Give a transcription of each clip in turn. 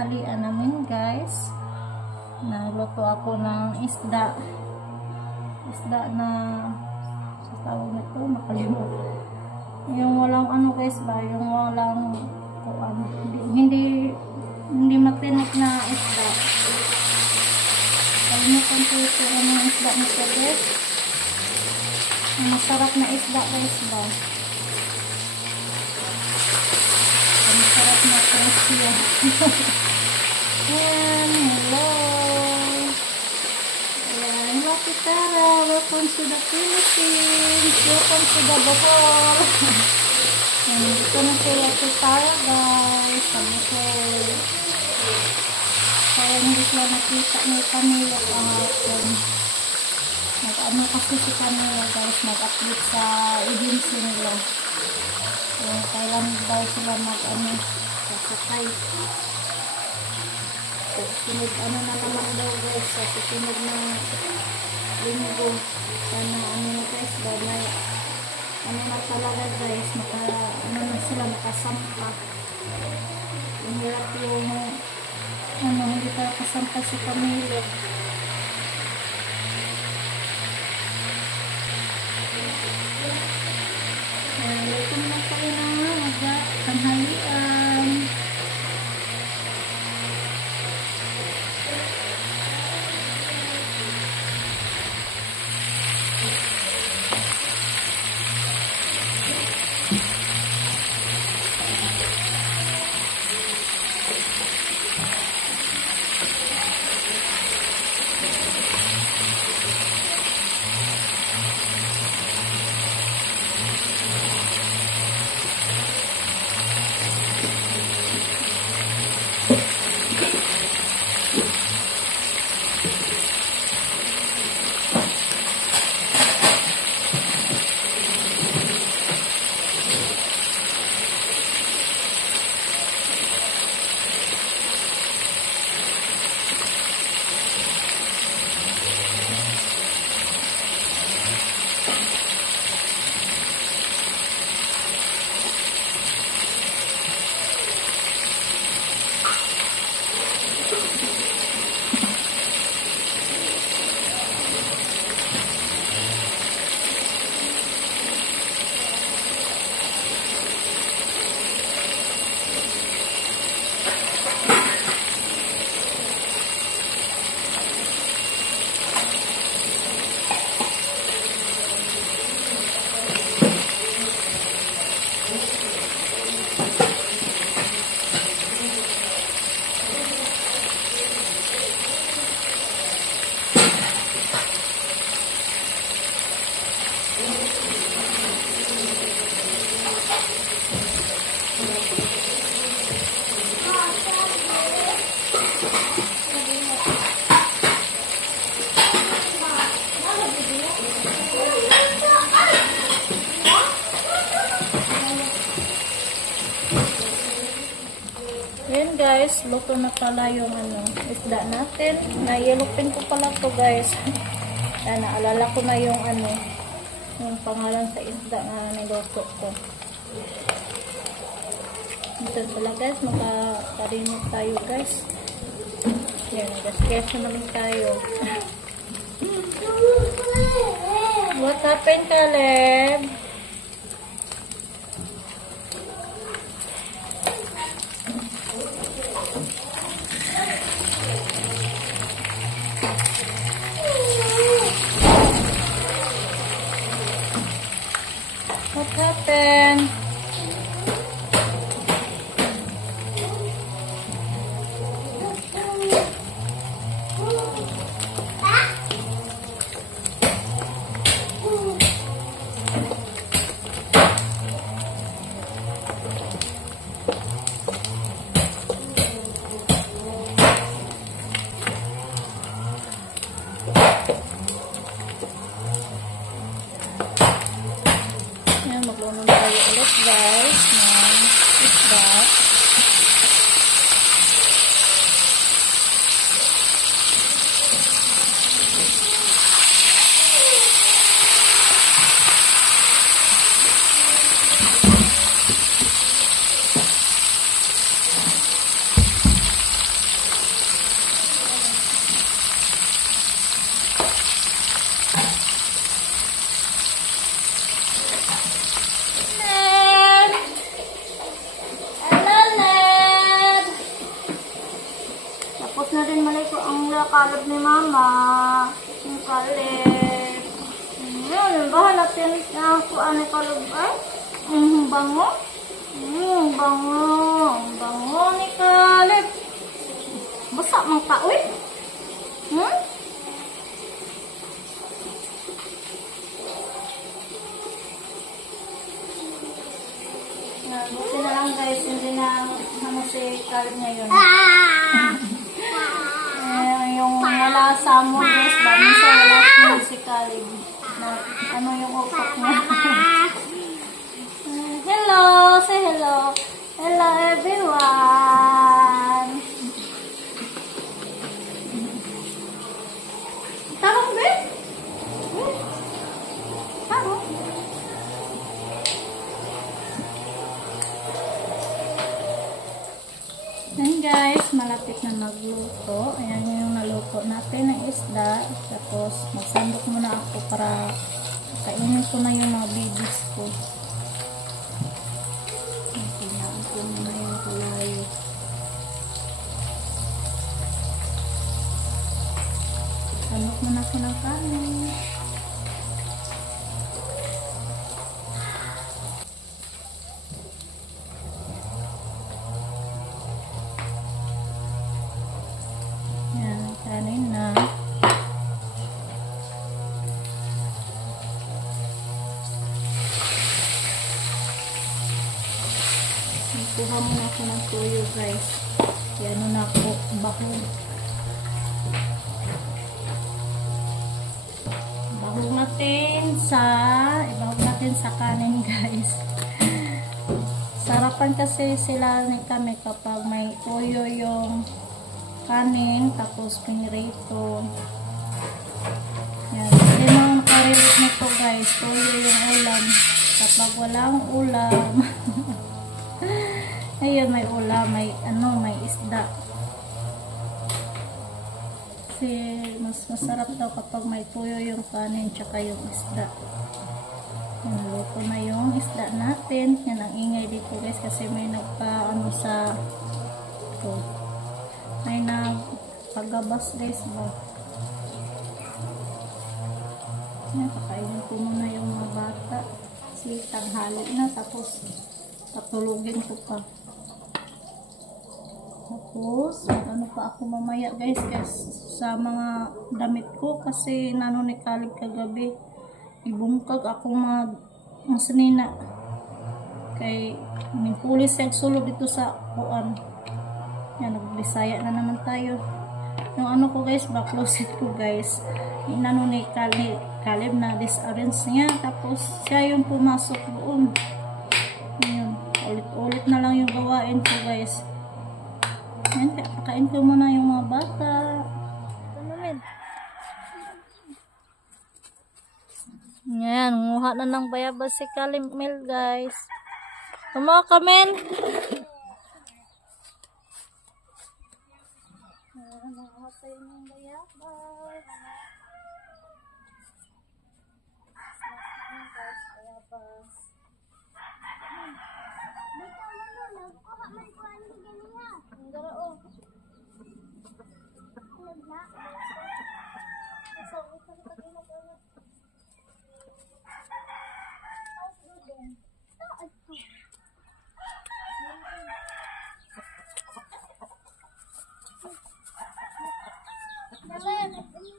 tanghalian namin, guys. Nagluto ako ng isda na sa tawag na ito, nakalimutan. Yung walang ano, guys ba, yung walang hindi matinik na isda. Kalimutan ko ito yung isda nito, guys. Masarap na isda, guys ba. Masarap na crispy. Ayan, hello. Ayan, hello Kitara. Welcome to the Philippines. Welcome to the Bohol. Ayan, dito na sila Kitara, guys. Sa Bohol. Kaya hindi sila nakita ni Camila kahapon. Nag-ano kasi si Camila, guys. Nag-upload sa agency nila. Kailan daw sila mag-ano sasakay. Sunod ano na naman daw, guys, sa susunod na linggo. Sana ano guys, may ano na talaga, guys, ano na sila makasampa. Ang hirap yung ano, hindi tayo kasampa si Camila. Luto na tayo na tanghalian. Ayan, guys, luto na pala yung ano, isda natin. Nayelupin ko pala to, guys. Ayan, naalala ko na yung ano, yung pangalan sa isda na niluto ko. Ito pala, guys, makakarinit tayo, guys. Ayan, gas-keso naman tayo. What happened, Caleb? What happened? Maglunod tayo ulit, guys, ng isda. Tapos na rin maliko ang kalab ni mama. Yung kalib. Yun, bahala natin kung ano kalab ay. Bango. Bango. Bango ni kalib. Basa mang kaoy. Buti na lang guys, hindi na si Kalib ngayon. Yung wala sa mo guys, ba? Minsan wala si Kalib. Ano yung upak niya? Hello! Say hello! Hello everyone! Tarong ba? Tarong? Ayan guys, malapit na magluto. Ayan yung naluto natin ng isda. Tapos magsandok muna ako para kainin ko na yung mga babies ko. Kailangan ko muna yung kulayo. Sandok muna ako ng kanin. Kanin na. Kuha muna ako ng tuyo guys. Yan na ako bahog. Ibahog natin sa kanin guys. Sarapan kasi sila ni kami kapag may tuyo yung kanin, tapos pinirito. Yan. Hindi naman nakarelate nito guys. Tuyo yung ulam. Kapag walang ulam. Ayun, may ulam. May isda. Kasi mas masarap daw kapag may tuyo yung kanin tsaka yung isda. Luto na yung isda natin. Yan ang ingay dito guys kasi may nagpa sa ito. May nagpagabas guys ba. Yan, kakainin ko muna yung mga bata. Kasi tanghali na, tapos patulugin ko pa. Tapos, ano pa ako mamaya guys sa mga damit ko kasi nanunik Kalib kagabi. Ibungkag ako mga sanina. Kay may pulis yung sulod dito sa kuan. Yan, nagbisaya na naman tayo. Yung ano ko guys, back closet ko guys. Inano ni Kalib na disarrange niya. Tapos siya yung pumasok doon. Yan, ulit-ulit na lang yung gawain ko guys. Yan, pakain ko muna yung mga bata. Yan, nguha na ng bayabas si Kalimil guys. Kumawa ka men. Tayo ng bayabas. Bayabas. Ang garao.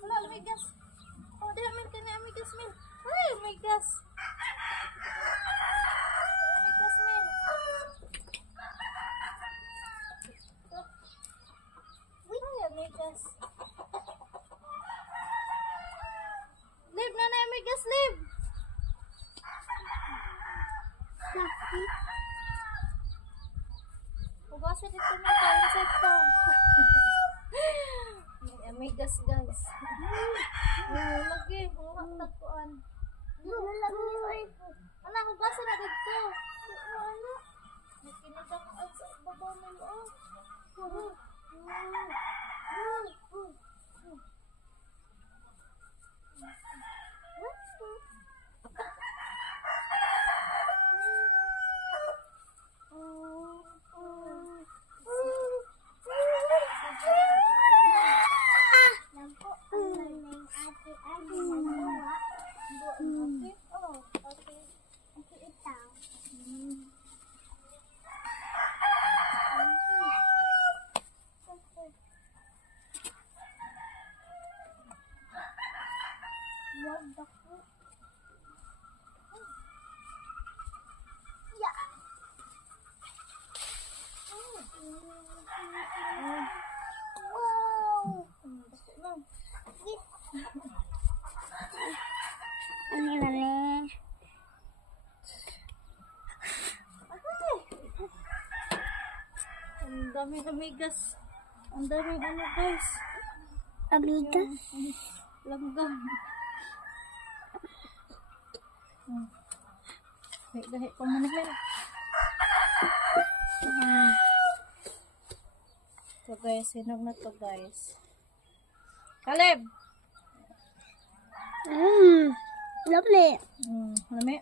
Wala, may gas. Oh, di amin ka na, may gas, min. Ay, may gas. May gas, min. Ay, may gas. Liv, nanay, may gas, Liv. Huwag dito na tayo sa ito. May gas guys. Lagi, huwag tagpuan. Anak, hugasan na dito. Ano? May kinagkakaan sa babaw mo. daming amigas. Ang daming ano guys. Amigas? Langgam. Dahi pa muna yan. So guys, sinog na to guys. Caleb! Lami. Lami?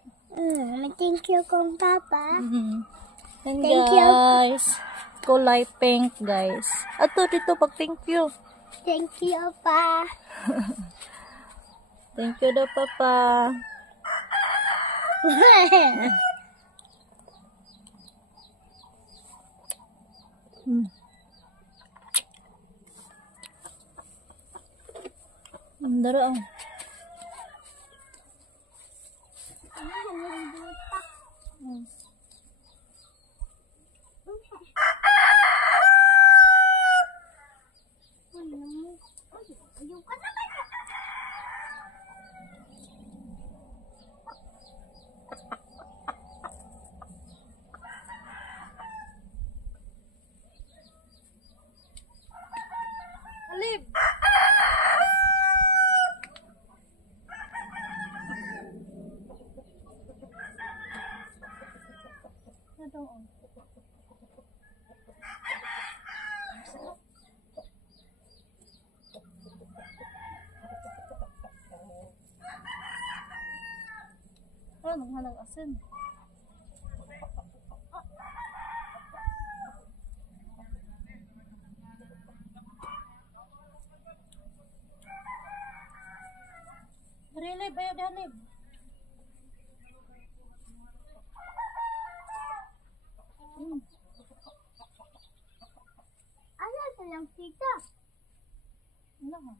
Thank you kong papa. And Thank you. guys, kulay pink guys. Ato dito pag thank you. Thank you pa. Thank you daw papa. Ang daro ang. Alib! Ano naghanag asin? Dalib, ayaw dalib. Ano silang tita? Ano ha?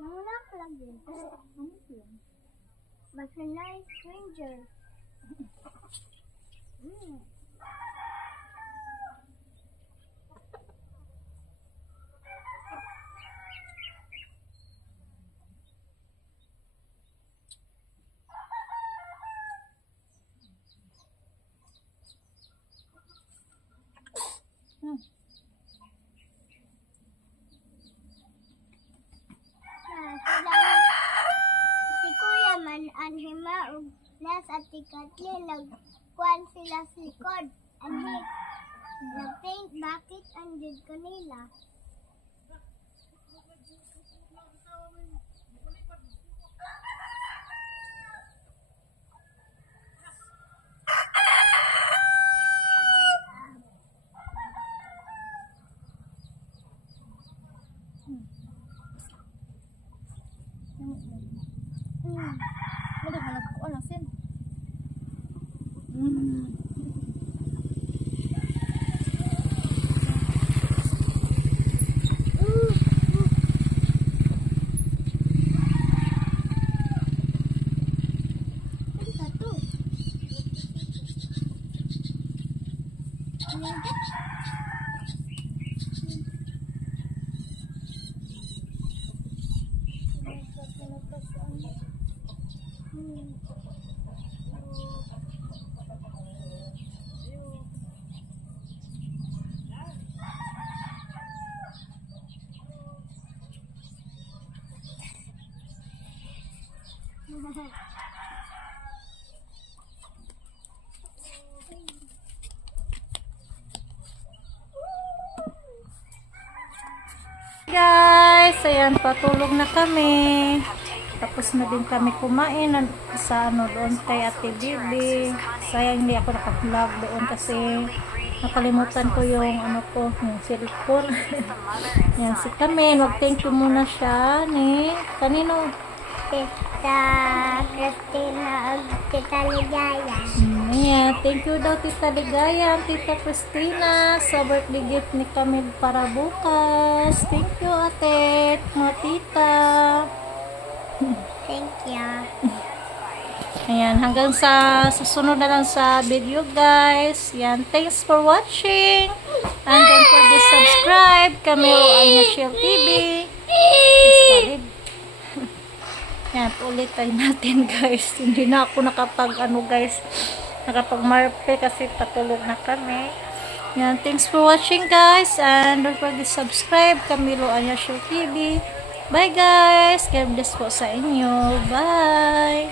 Muna ka lang din. Basta na stranger. Si Kuya man ang hima ug nas at tikatli nagkuan sila sa likod. Anhi nag-paint bakit andid kanila. Ano hanap ko ang asin? Guys, ayan, patulog na kami. Tapos na din kami kumain sa ano doon kay Ate Bibi. Sayang hindi ako naka-vlog doon kasi nakalimutan ko yung ano ko, yung cellphone. Yan, si Kamin, mag-thank you muna siya ni kanino? Tita Christina ug Tita Ligaya. Ayan, thank you daw Tita Ligaya, Tita Christina sa birthday gift ni Camille para bukas. Thank you ate, mga tita. Thank you. Ayan, hanggang sa susunod na lang sa video guys. Yan, thanks for watching. And don't forget to subscribe. Camille Agnashel TV. Yan, ulit tayo natin guys. Hindi na ako nakapag ano guys, nakapag marpe kasi patulog na kami. Yan, thanks for watching guys, and don't forget to subscribe Camilo Anyashow TV. Bye guys, God bless po sa inyo. Bye.